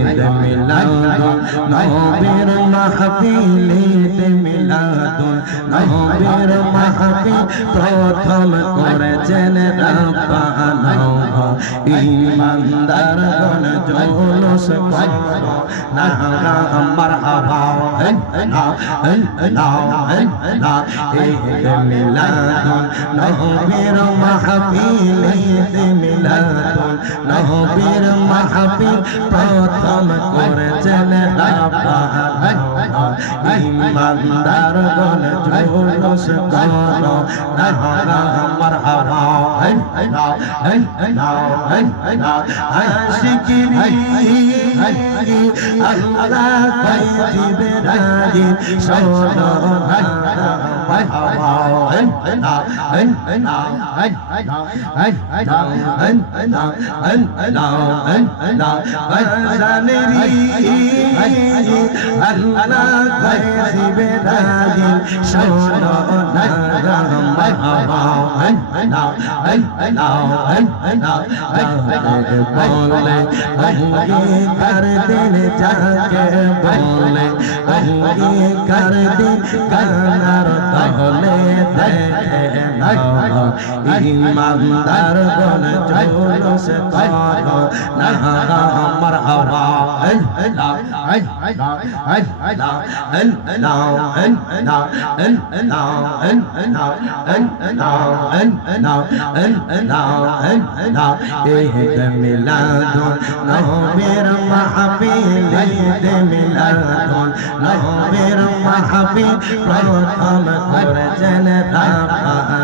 ঈদ মিলাদুন নবীর মাহফিল ঈদ মিলাদুন নবীর মাহফিল প্রথম করেছেন রাব্বানা ঈমানদারগণ জুলুস করো না মারহাবা না ঈদ মিলাদুন নবীর মাহফিল ঈদ মিলাদুন নবীর মাহফিল প্রথম করেছেন রাব্বানা ঈমানদারগণ জুলুস করো না মারহাবা আশিকিরি আল্লাহ কই দিবে রাজি শোনো बोले कर दिल जाके बोले कर दिल कानार तहले देखे ईमानदार गण जुलूस करो ना मरहबा ঈদ মিলাদুন নবীর মাহফিল ঈদ মিলাদুন নবীর মাহফিল প্রথম করেছেন রাব্বানা